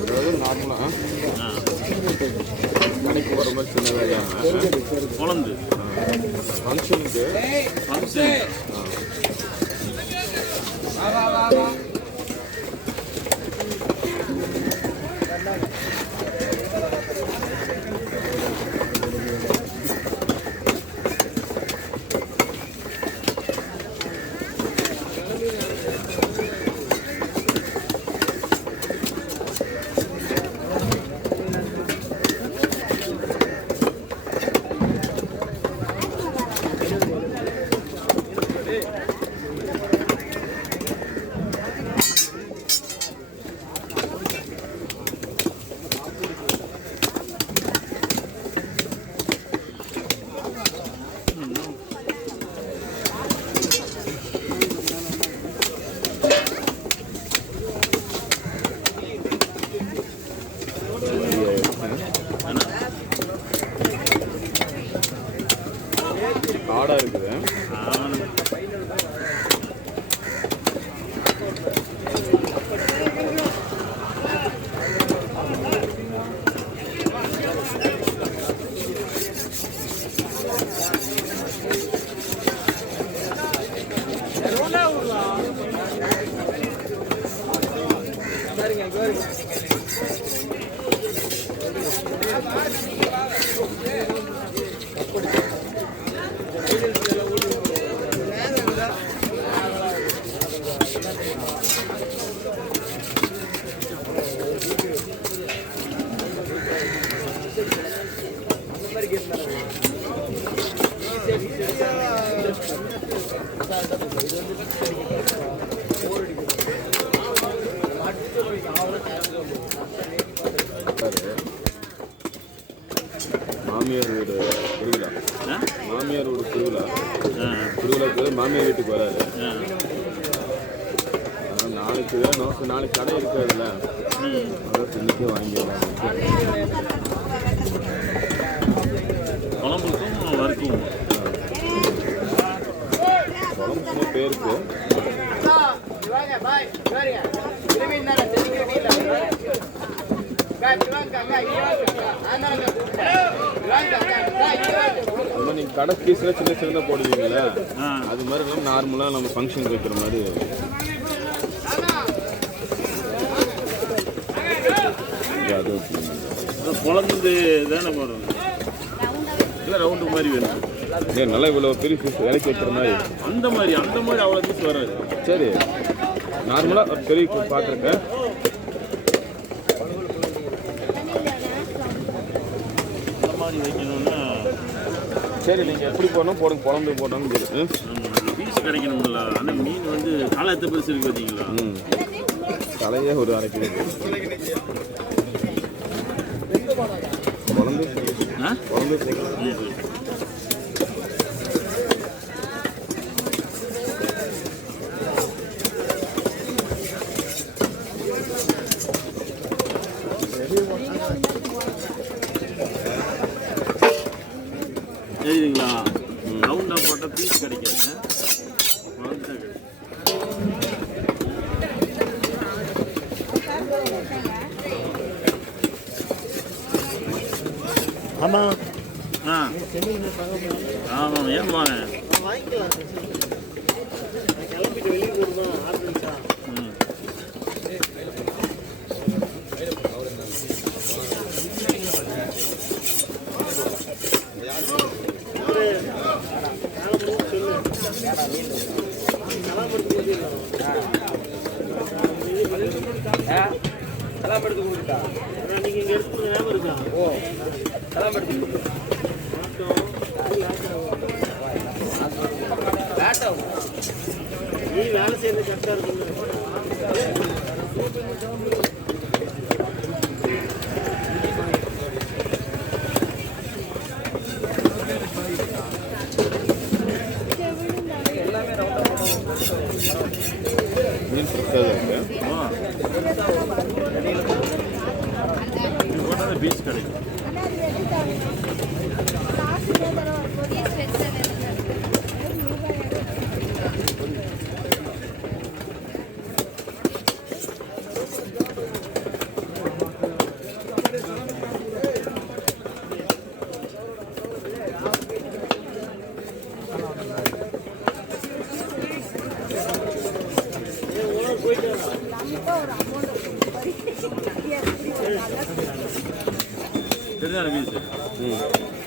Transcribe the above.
அதாவது நார்மலாக கடைக்கு போகிற மாதிரி சின்னதாக இல்லாமல் குழந்தை ஃபங்க்ஷனுக்கு காடாக இருக்குது. மாமியார் வீடு திருவிழா, மாமியார் வீடு திருவிழாக்கு மாமியார் வீட்டுக்கு வராது. நாளைக்கு தான் நாளைக்கு கடை இருக்காதுல்ல, அதான் இன்னைக்கே வாங்கிடலாம். குழம்புக்கும் வறுக்கும் குழம்புக்கும் பேருக்கு நீங்கள் கடை பீஸில் சின்ன சின்னதாக போடுவீங்களா, அது மாதிரி இல்லாமல் நார்மலாக நம்ம ஃபங்க்ஷனுக்கு வைக்கிற மாதிரி. அது குழம்பு தானே போடுறோம், இல்லை ரவுண்டு மாதிரி வேணும். நல்லா இவ்வளோ பெரிய பீஸ் விலைக்கு வைக்கிற மாதிரி அந்த மாதிரி அவ்வளோ பீஸ் வராது. சரி, நார்மலாக ஒரு பெரிய பார்த்துருக்கேன். அந்த மாதிரி வைக்கணும்னா சரி, நீங்கள் எப்படி போடணும் போடுங்க, குழம்பு போடணும் பீஸ் கிடைக்கணும்ல. அந்த மீன் வந்து காலை எத்த பெருசு இருக்கு பார்த்தீங்களா, தலையே ஒரு 1/2 கிலோ குழம்பு சரிங்களா. ரவுண்டாக போட்டால் பீஸ் கிடைக்காது. ஆமாம் ஆமாம் ஏமா கிளம்பிட்டு வெளியே போடுமா ஆரம்பிச்சா. எடுத்து கொடுத்தா நீங்கள் இங்கே எடுத்து ஞாபகம் இருக்கா? ஓ அதெல்லாம் எடுத்து நீ வேலை செய்யறது கரெக்டாக இருக்குங்க. மீன் ஃப்ரெஷ்ஷாக இருக்கு. பீச் கிடைக்கும். தானே பீஸு ம்